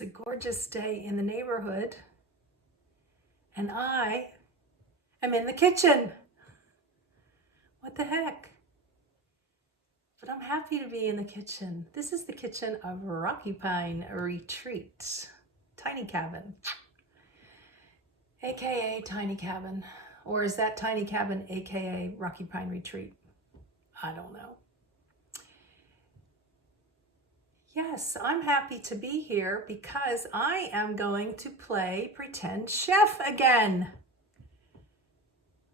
It's a gorgeous day in the neighborhood, and I am in the kitchen. What the heck? But I'm happy to be in the kitchen. This is the kitchen of Rocky Pine Retreat, tiny cabin, aka tiny cabin. Or is that tiny cabin aka Rocky Pine Retreat? I don't know. Yes, I'm happy to be here because I am going to play Pretend Chef again.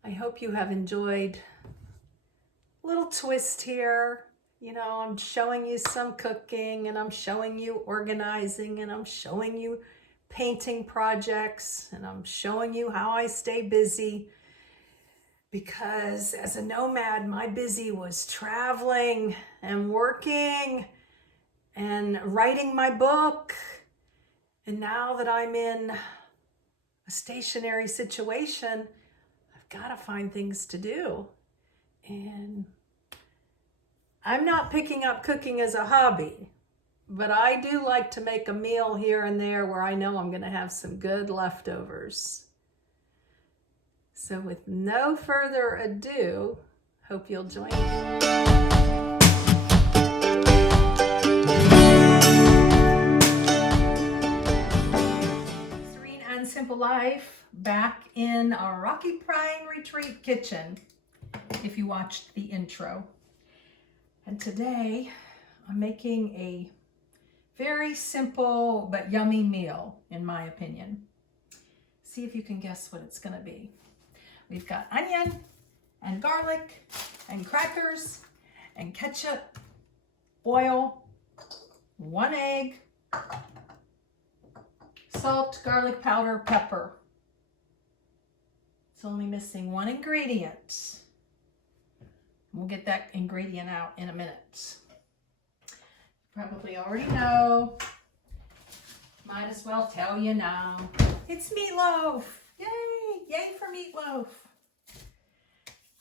I hope you have enjoyed a little twist here. You know, I'm showing you some cooking, and I'm showing you organizing, and I'm showing you painting projects, and I'm showing you how I stay busy. Because as a nomad, my busy was traveling and working and writing my book. And now that I'm in a stationary situation, I've got to find things to do. And I'm not picking up cooking as a hobby, but I do like to make a meal here and there where I know I'm going to have some good leftovers. So with no further ado, hope you'll join me. Simple life back in a Rocky Pine Retreat kitchen, if you watched the intro. And today I'm making a very simple but yummy meal, in my opinion. See if you can guess what it's going to be. We've got onion and garlic and crackers and ketchup, oil, 1 egg, salt, garlic powder, pepper. It's only missing 1 ingredient. We'll get that ingredient out in a minute. Probably already know. Might as well tell you now. It's meatloaf. Yay! Yay for meatloaf.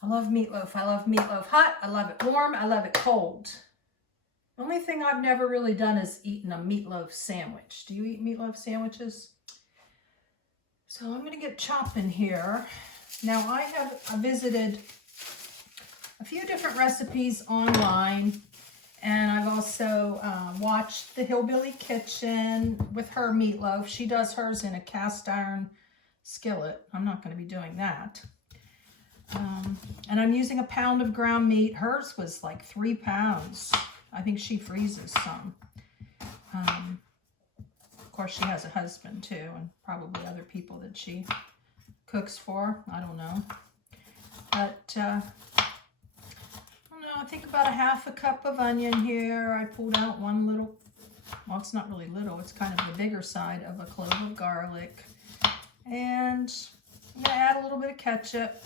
I love meatloaf. I love meatloaf hot. I love it warm. I love it cold. The only thing I've never really done is eaten a meatloaf sandwich. Do you eat meatloaf sandwiches? So I'm going to get chopping here. Now I have visited a few different recipes online, and I've also watched the Hillbilly Kitchen with her meatloaf. She does hers in a cast iron skillet. I'm not going to be doing that. And I'm using 1 pound of ground meat. Hers was like 3 pounds. I think she freezes some. Of course, she has a husband too, and probably other people that she cooks for. I don't know. But, I don't know, I think about 1/2 cup of onion here. I pulled out 1 little, well, it's not really little. It's kind of the bigger side of a clove of garlic. And I'm going to add a little bit of ketchup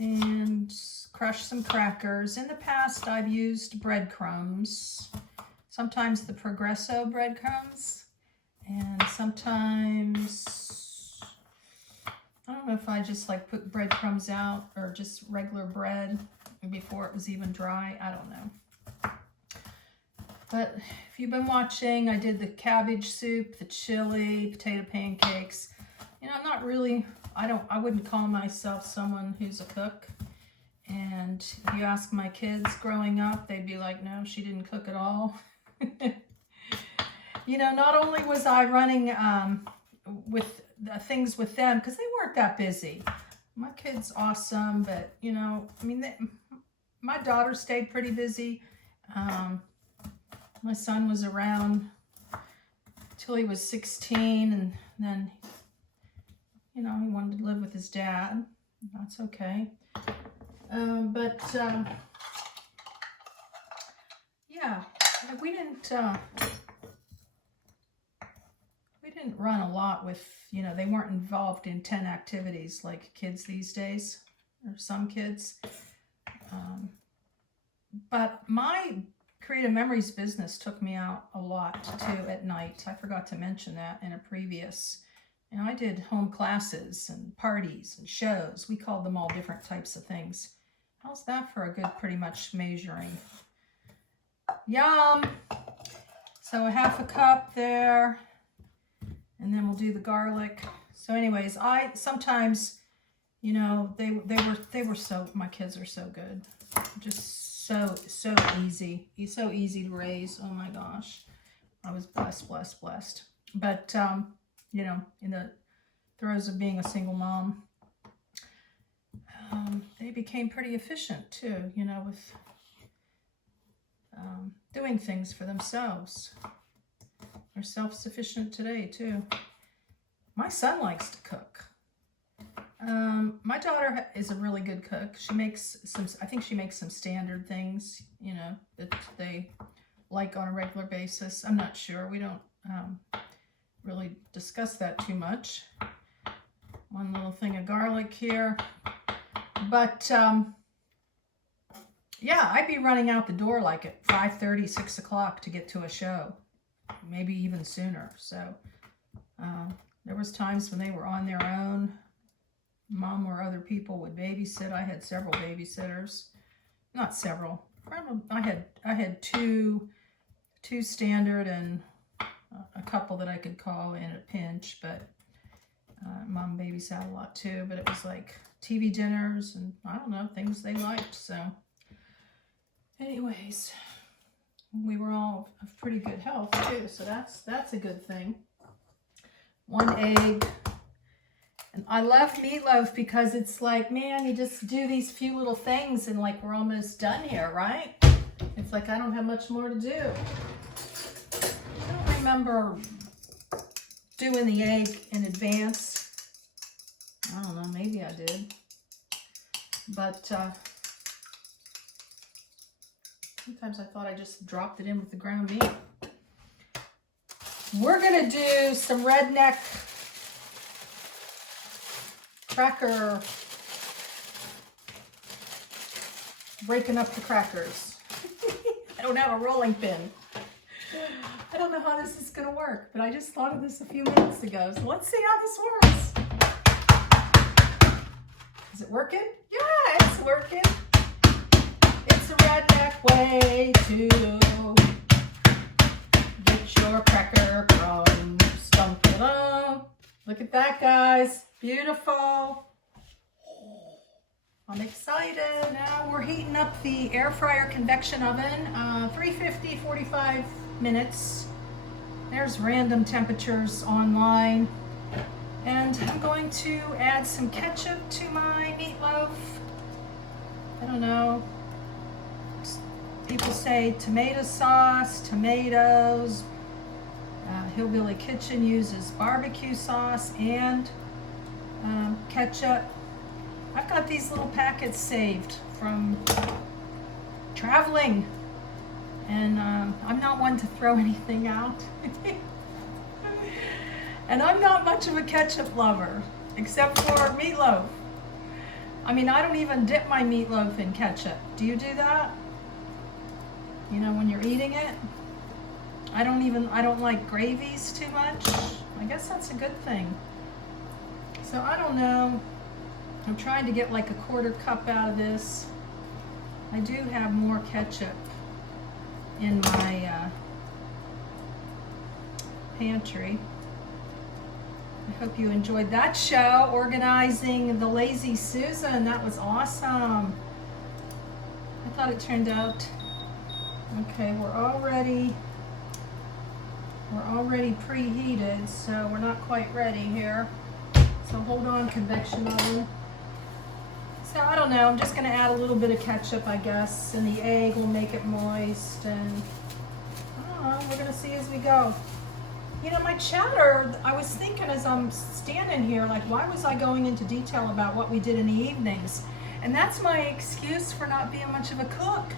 and crush some crackers. In the past, I've used breadcrumbs, sometimes the Progresso breadcrumbs, and sometimes, I don't know if I just like put breadcrumbs out or just regular bread before it was even dry. I don't know. But if you've been watching, I did the cabbage soup, the chili, potato pancakes. You know, I'm not really, I wouldn't call myself someone who's a cook. And if you ask my kids growing up, they'd be like, no, she didn't cook at all. You know, not only was I running with things with them, because they weren't that busy. My kid's awesome, but, you know, I mean, my daughter stayed pretty busy. My son was around till he was 16, and then, you know, he wanted to live with his dad. That's okay. Yeah, we didn't run a lot with, you know, they weren't involved in 10 activities like kids these days, or some kids. But my Creative Memories business took me out a lot too at night. I forgot to mention that in a previous. You know, I did home classes and parties and shows. We called them all different types of things. How's that for a good pretty much measuring? Yum! So a half a cup there, and then we'll do the garlic. So anyways, I sometimes, you know, they were so, my kids are so good. Just so easy. He's so easy to raise. Oh my gosh. I was blessed. But, you know, in the throes of being a single mom, they became pretty efficient too, you know, with doing things for themselves. They're self-sufficient today too. My son likes to cook. My daughter is a really good cook. She makes some, I think she makes some standard things, you know, that they like on a regular basis. I'm not sure. We don't really discuss that too much. One little thing of garlic here. But, yeah, I'd be running out the door like at 5:30, 6 o'clock to get to a show. Maybe even sooner. So, there was times when they were on their own. Mom or other people would babysit. I had several babysitters. Not several. I had two standard and a couple that I could call in a pinch, but Mom babysat a lot too. But it was like TV dinners and I don't know, things they liked. So anyways, we were all of pretty good health too, so that's a good thing. 1 egg. And I love meatloaf because it's like, man, you just do these few little things and like we're almost done here, right? It's like I don't have much more to do. I don't remember doing the egg in advance. I don't know, maybe I did. But sometimes I thought I just dropped it in with the ground meat. We're gonna do some redneck cracker, breaking up the crackers. I don't have a rolling pin. I don't know how this is gonna work, but I just thought of this a few minutes ago. So let's see how this works. Is it working? Yeah, it's working. It's a redneck way to get your cracker crumbs. Look at that, guys. Beautiful. I'm excited. Now we're heating up the air fryer convection oven, 350, 45 minutes. There's random temperatures online. And I'm going to add some ketchup to my meatloaf. I don't know. People say tomato sauce, tomatoes. Hillbilly Kitchen uses barbecue sauce and ketchup. I've got these little packets saved from traveling, and I'm not one to throw anything out. And I'm not much of a ketchup lover, except for meatloaf. I mean, I don't even dip my meatloaf in ketchup. Do you do that? You know, when you're eating it? I don't like gravies too much. I guess that's a good thing. So I don't know. I'm trying to get like a 1/4 cup out of this. I do have more ketchup in my pantry. I hope you enjoyed that show, organizing the Lazy Susan. That was awesome. I thought it turned out okay. We're already preheated, so we're not quite ready here. So hold on, convection oven. So I don't know, I'm just gonna add a little bit of ketchup, I guess, and the egg will make it moist, and I don't know, we're gonna see as we go. You know, my chatter, I was thinking as I'm standing here, like, why was I going into detail about what we did in the evenings? And that's my excuse for not being much of a cook.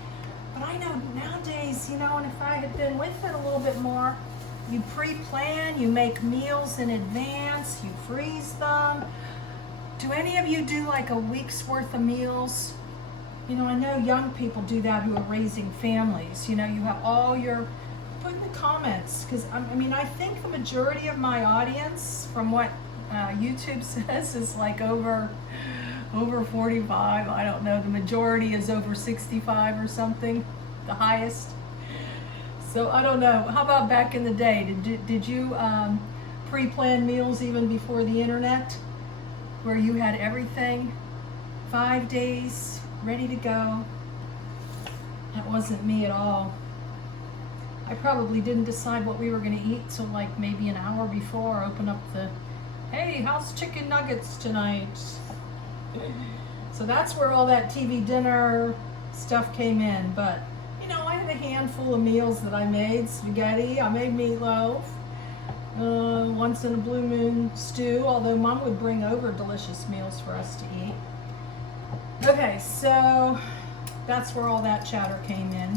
But I know nowadays, you know, and if I had been with it a little bit more, you pre-plan, you make meals in advance, you freeze them. Do any of you do like a week's worth of meals? You know, I know young people do that who are raising families. You know, you have all your, put in the comments, because I mean, I think the majority of my audience, from what YouTube says, is like over 45. I don't know, the majority is over 65 or something, the highest. So I don't know. How about back in the day? Did you pre-plan meals even before the internet, where you had everything 5 days ready to go? That wasn't me at all. I probably didn't decide what we were going to eat till like maybe an hour before. Open up the, hey, how's chicken nuggets tonight? So that's where all that TV dinner stuff came in. But you know, I had a handful of meals that I made. Spaghetti, I made meatloaf, once in a blue moon stew, although Mom would bring over delicious meals for us to eat. Okay, so that's where all that chatter came in.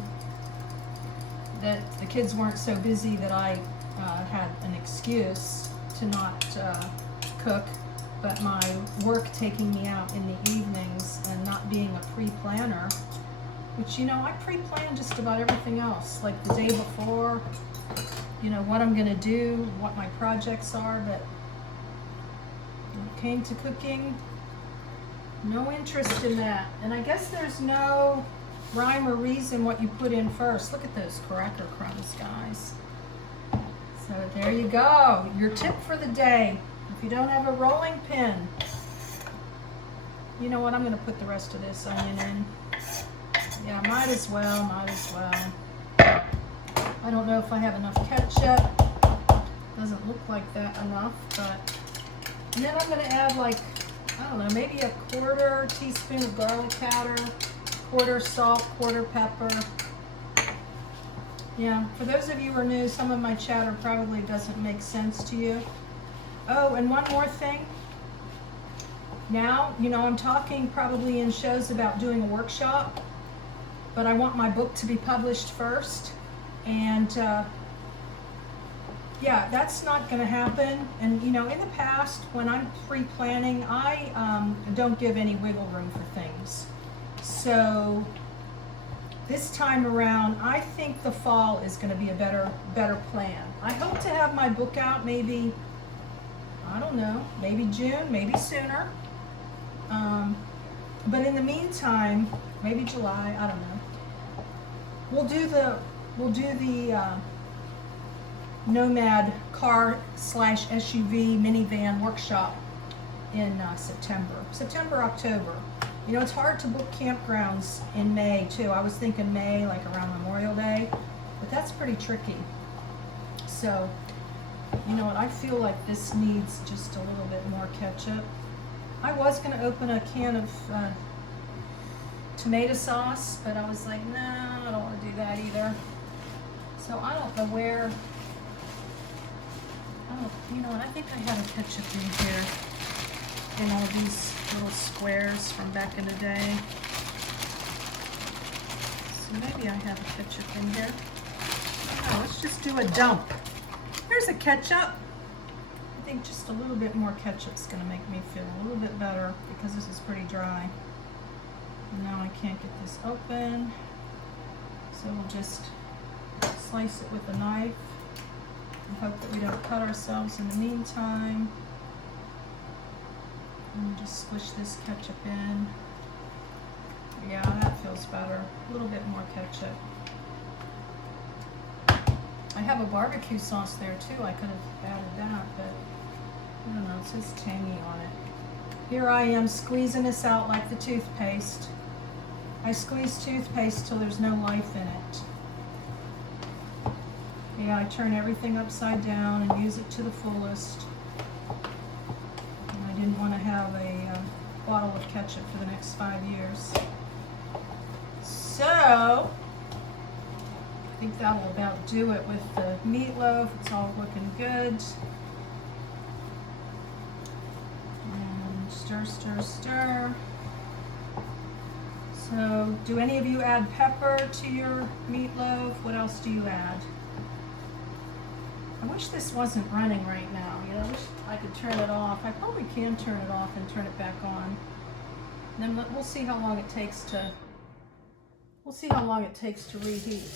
That the kids weren't so busy that I had an excuse to not cook, but my work taking me out in the evenings and not being a pre-planner, which, you know, I pre-plan just about everything else, like the day before, you know, what I'm gonna do, what my projects are, but when it came to cooking, no interest in that. And I guess there's no rhyme or reason what you put in first. Look at those cracker crumbs, guys. So there you go, your tip for the day. If you don't have a rolling pin, you know what, I'm gonna put the rest of this onion in. Yeah, might as well. I don't know if I have enough ketchup. Doesn't look like that enough, but, and then I'm gonna add like, I don't know, maybe a 1/4 teaspoon of garlic powder, 1/4 salt, 1/4 pepper. Yeah, for those of you who are new, some of my chatter probably doesn't make sense to you. Oh, and one more thing. Now, you know, I'm talking probably in shows about doing a workshop, but I want my book to be published first. And yeah, that's not going to happen. And you know, in the past, when I'm pre-planning, I don't give any wiggle room for things. So this time around, I think the fall is going to be a better plan. I hope to have my book out maybe, I don't know, maybe June, maybe sooner. But in the meantime, maybe July, I don't know. We'll do the Nomad car/SUV minivan workshop in September, October. You know, it's hard to book campgrounds in May too. I was thinking May, like around Memorial Day, but that's pretty tricky. So, you know what, I feel like this needs just a little bit more ketchup. I was going to open a can of tomato sauce, but I was like, no, I don't want to do that either. So I don't know where, you know what, I think I had a ketchup in here in all these little squares from back in the day. So maybe I have a ketchup in here. Oh, let's just do a dump. Here's a ketchup. I think just a little bit more ketchup's gonna make me feel a little bit better because this is pretty dry. Now I can't get this open, so we'll just slice it with a knife and hope that we don't cut ourselves in the meantime. And just squish this ketchup in. Yeah, that feels better. A little bit more ketchup. I have a barbecue sauce there too. I could have added that, but I don't know, it says tangy on it. Here I am squeezing this out like the toothpaste. I squeeze toothpaste till there's no life in it. Yeah, I turn everything upside down and use it to the fullest. And I didn't want to have a bottle of ketchup for the next 5 years. So, I think that will about do it with the meatloaf. It's all looking good. And stir, stir, stir. So, do any of you add pepper to your meatloaf? What else do you add? I wish this wasn't running right now. You know, I wish I could turn it off. I probably can turn it off and turn it back on. And then we'll see how long it takes to. We'll see how long it takes to reheat.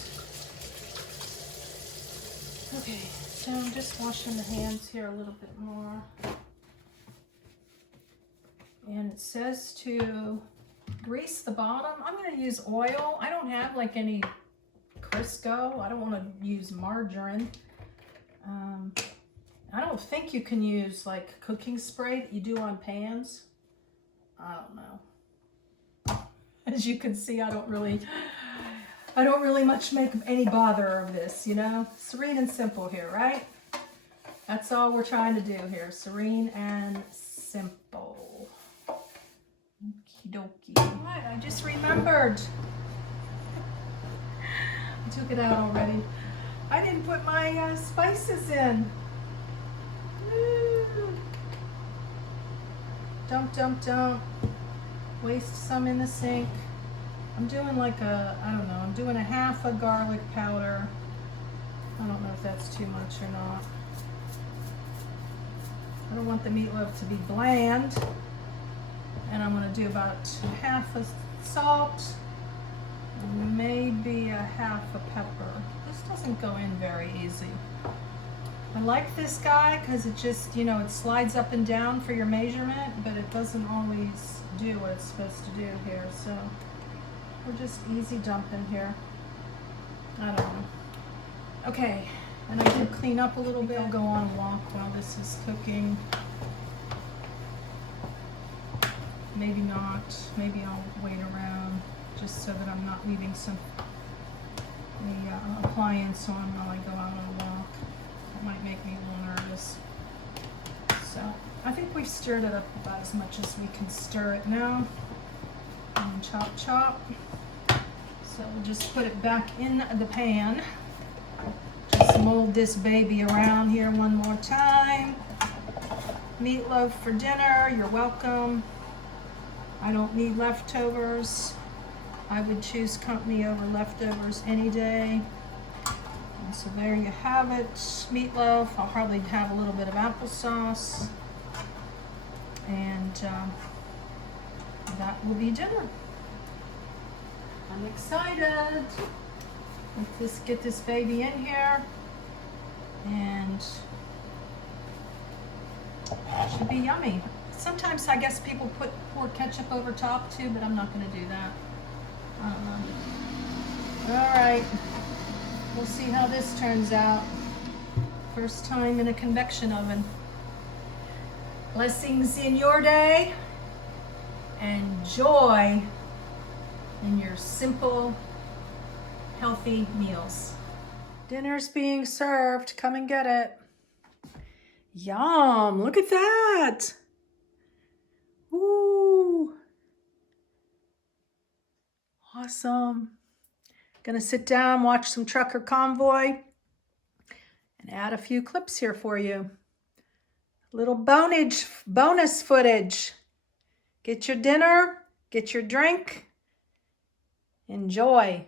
Okay, so I'm just washing the hands here a little bit more. And it says to grease the bottom. I'm going to use oil. I don't have like any Crisco. I don't want to use margarine. I don't think you can use like cooking spray that you do on pans. I don't know. As you can see, I don't really much make any bother of this, you know? Serene and simple here, right? That's all we're trying to do here. Serene and simple. Okie dokie. What? I just remembered. I took it out already. I didn't put my spices in. Woo. Dump. Waste some in the sink. I'm doing like I'm doing a half a garlic powder. I don't know if that's too much or not. I don't want the meatloaf to be bland. And I'm going to do about half a salt, maybe a half a pepper. This doesn't go in very easy. I like this guy because it just, you know, it slides up and down for your measurement, but it doesn't always do what it's supposed to do here. So we're just easy dumping here. I don't know. Okay, and I did clean up a little bit. I'll go on a walk while this is cooking. Maybe not. Maybe I'll wait around just so that I'm not leaving the appliance on while I go out on a walk. It might make me a little nervous. So I think we've stirred it up about as much as we can stir it now. And chop. So we'll just put it back in the pan. Just mold this baby around here one more time. Meatloaf for dinner, you're welcome. I don't need leftovers. I would choose company over leftovers any day. And so there you have it. Meatloaf. I'll probably have a little bit of applesauce. And that will be dinner. I'm excited. Let's get this baby in here. And it should be yummy. Sometimes I guess people pour ketchup over top too, but I'm not going to do that. All right, we'll see how this turns out. First time in a convection oven. Blessings in your day and joy in your simple, healthy meals. Dinner's being served. Come and get it. Yum, look at that. Ooh. Awesome. Gonna sit down, watch some Trucker Convoy, and add a few clips here for you. Little bonus footage. Get your dinner, get your drink, enjoy.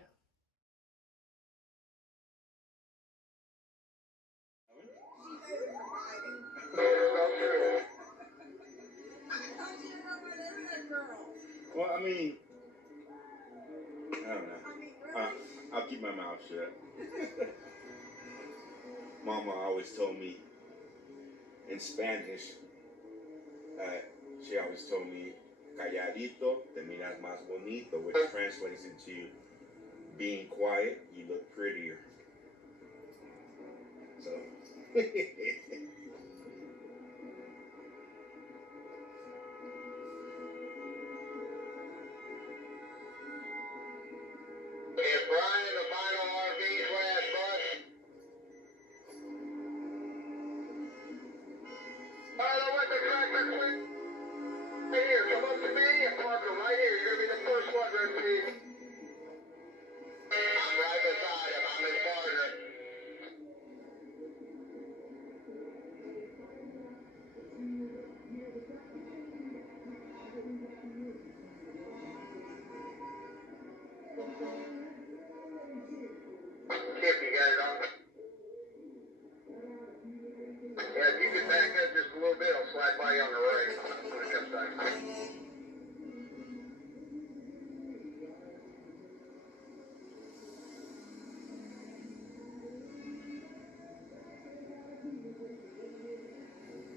Well, I mean, I don't know. I'll keep my mouth shut. Mama always told me in Spanish, she always told me, calladito, te miras más bonito, which translates into being quiet, you look prettier. So. Is Brian the final RV/bus? I want the tractor quick. Here, come up to me and park them right here. You're going to be the first one, Red Pete. I'm right beside him. I'm his partner. Kip, you got it on? Yeah, if you can back up just a little bit, I'll slide by you on the right when it comes back.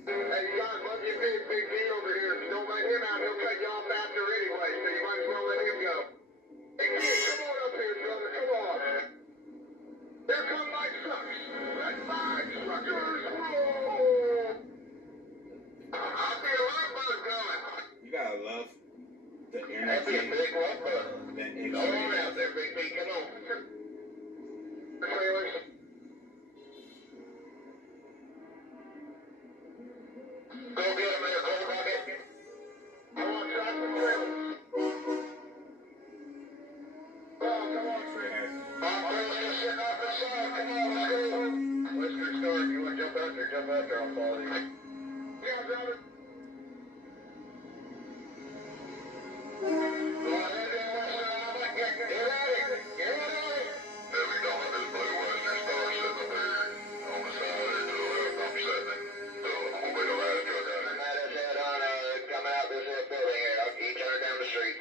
Hey, John, Monkey big deal over here. If you don't let him out, he'll cut you off after anyway, so you might as well let him go. Hey, kid, come on up here, brother. Come on. You gotta love the energy. The energy. Go on out there, Big B. Come on. Go get him in a cold bucket. I want chocolate trailers. Come on, Fred. My girl's just sitting off the side. Come on, let's go. Western Star, if you want to jump out there, I'll follow you. Yeah, brother. Go ahead there, Western. I'm like, get at it. Get at it. There we go. This blue Western Star sitting up there on the side there to the left. I'm sitting. So I'm going to wait till that until I got it. That is head on, coming out this building here. You turn it down the street.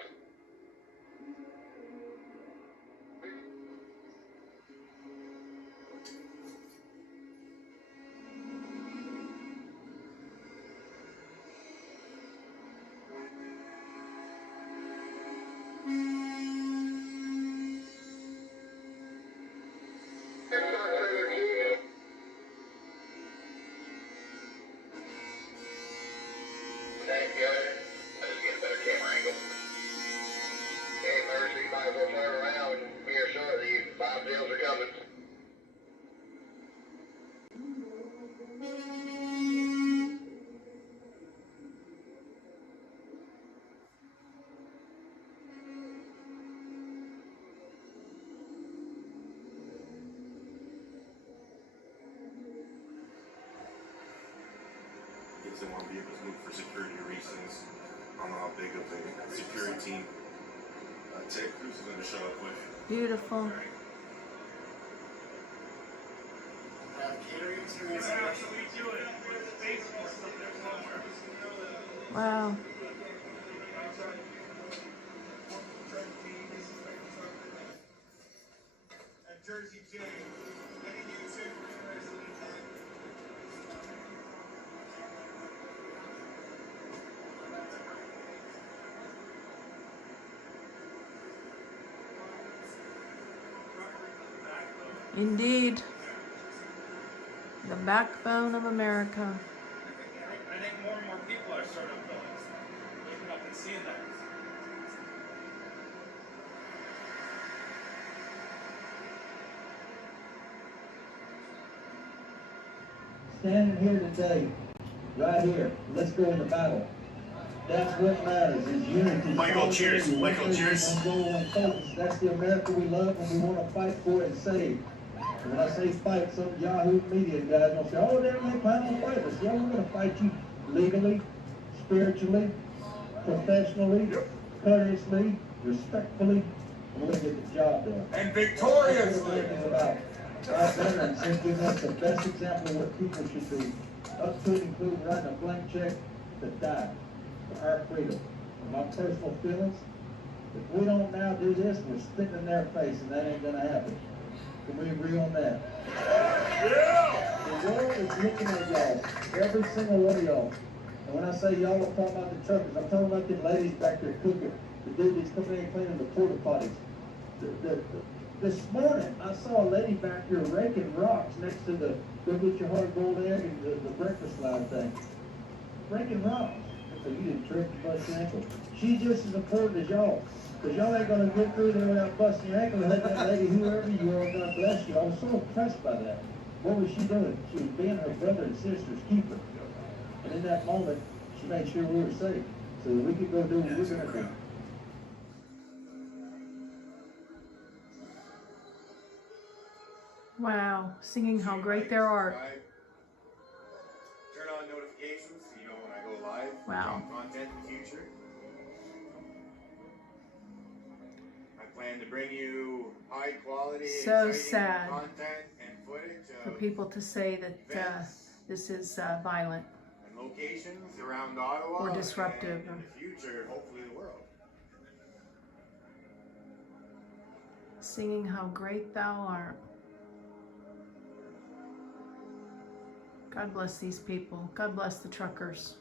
Thank you. Let's get a better camera angle. Hey, Mercy, you might as well turn around. We are sure that you 5 deals are coming. Because they want vehicles moved for security reasons. I don't know how big of a security team Ted Cruz is going to show up with. Beautiful. Wow. Jersey J. Indeed. The backbone of America. I think more and more people are starting to waking up and seeing that. Standing here today, right here, let's go into battle. That's what matters, is unity. Michael, cheers. Michael, cheers. That's the America we love and we want to fight for and save. And when I say fight, some Yahoo media guys will say, oh, they're not planning to fight us. Yeah, we're going to fight you legally, spiritually, professionally, courteously, respectfully, and we're going to get the job done. And That's what victoriously. America's about. Our veterans have given us the best example of what people should do, up to and including writing a blank check to die for our freedom. And my personal feelings, if we don't now do this, we're spitting in their face, and that ain't gonna happen. Can we agree on that? Yeah! The world is looking at y'all, every single one of y'all. And when I say y'all, I'm talking about the truckers. I'm talking about them ladies back there cooking, the dude that's coming in cleaning the porta potties. This morning, I saw a lady back here raking rocks next to the go get your hard-boiled egg and the breakfast line thing. Raking rocks. So you didn't trip and bust your ankle. She's just as important as y'all. Because y'all ain't going to get through there without busting your ankle and let that lady, whoever you are, God bless you. I was so impressed by that. What was she doing? She was being her brother and sister's keeper. And in that moment, she made sure we were safe. So that we could go do what we're going to do. Wow. Singing how great their art. Turn on notifications so you know when I go live. Wow. Content in the future. I plan to bring you high quality, So exciting sad content and footage For of people to say that this is violent. and locations around Ottawa Or disruptive. and in the future, hopefully the world. Singing how great thou art. God bless these people. God bless the truckers.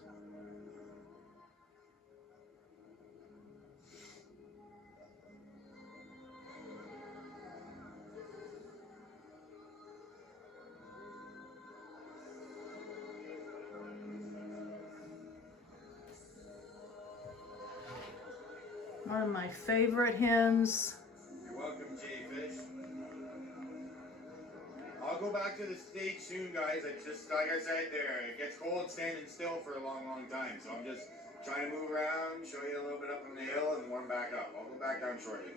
One of my favorite hymns. You're welcome, Jay Fish. I'll go back to the stage soon, guys. It's just like I said there, it gets cold standing still for a long, long time. So I'm just trying to move around, show you a little bit up on the hill, and warm back up. I'll go back down shortly.